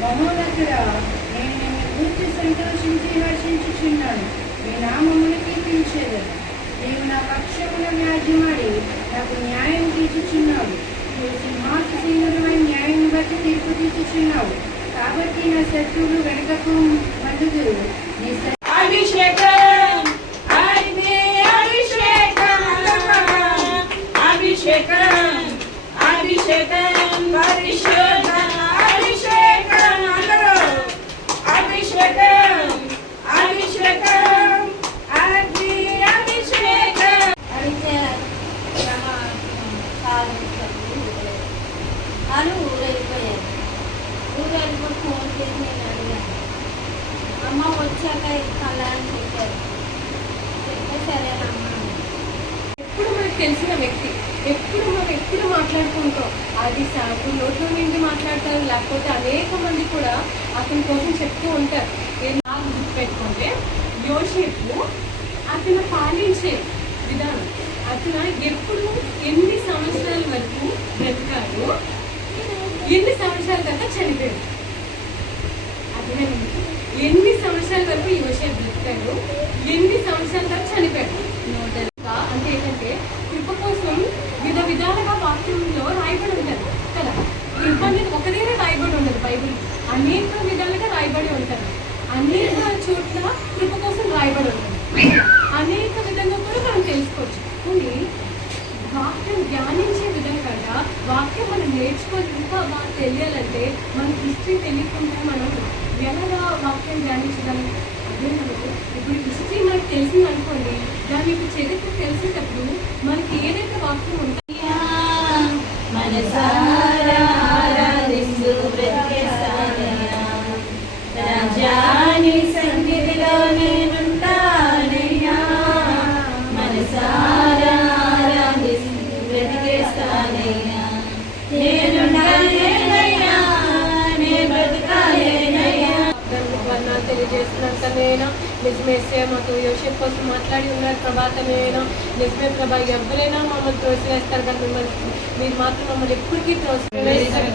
మహోన్నతుడా, నేను నిన్ను గురించి సంతోషించి హర్షించుచున్నాను. మీ నామమును కీర్తించేదను. నీవు నా పక్షమున వ్యాజ్యమాడి నాకు న్యాయం తీర్చుచున్నావు. నీవు సింహాసీనుడమై న్యాయం బట్టి తీర్పు తీర్చుచున్నావు. కాబట్టి నా శత్రువులు వెనుకకు మల్లుదురు. నీ అభిషేకం అభిషేకం అభిషేకం అభిషేకం పరిశుద్ధ అభిషేకం అందరూ అభిషేకం అభిషేకం అభిషేకం అని ఊరెళ్ళిపోయారు. ఊరెళ్ళిపోయి ఫోన్ చేసి నేను అడిగాను, అమ్మ వచ్చాక కళ్యాణం చెప్పారు. చెప్తే సరేనమ్మా. ఎప్పుడు మనకు తెలిసిన వ్యక్తి, ఎప్పుడు మాట్లాడుకుంటాం, అది సాగు నోట్లో నుండి మాట్లాడతారు. లేకపోతే అనేక మంది కూడా అతని కోసం చెప్తూ ఉంటారు. నాకు గుర్తుపెట్టుకుంటే యోసేపు అతను పాలించే విధానం, అతను ఎప్పుడు ఎన్ని సంవత్సరాల వరకు బ్రతికాడు, ఎన్ని సంవత్సరాల దాకా చనిపోయాడు. అతను ఎన్ని సంవత్సరాల వరకు యోసేపు బ్రతికాడు, ఎన్ని సంవత్సరాల దాకా చనిపోయాడు. అంటే ఏంటంటే కృప కోసం విధాలుగా వాక్యంలో రాయబడి ఉంటారు కదా. కృప అనేది ఒకదే రాయబడి ఉండదు. బైబిల్ అనేక విధాలుగా రాయబడి ఉంటారు. అనేక చోట్ల కృప కోసం రాయబడి ఉంటుంది. అనేక విధంగా కూడా మనం తెలుసుకోవచ్చు. కానీ వాక్యం ధ్యానించే విధంగా వాక్యం మనం నేర్చుకొని ఇంకా బాగా తెలియాలంటే మనకి హిస్టరీ తెలియకుండా మనం ఎలాగా వాక్యం ధ్యానించగలం? అదే మనకు ఇప్పుడు హిస్టరీ మనకు తెలిసింది అనుకోండి, దాని యొక్క చరిత్ర తెలిసేటప్పుడు మనకి ఏదైతే వాక్యం ఉంటుందో తెలియజేస్తున్నంతనైనా నిజమేసే మాకు యోసేపు కోసం మాట్లాడి ఉన్నారు. ప్రభాతమైనా నిజమే ప్రభా, ఎవరైనా మమ్మల్ని త్రోసివేస్తారు కానీ మీరు మాత్రం మమ్మల్ని ఎప్పటికీ త్రోసివేస్తారు.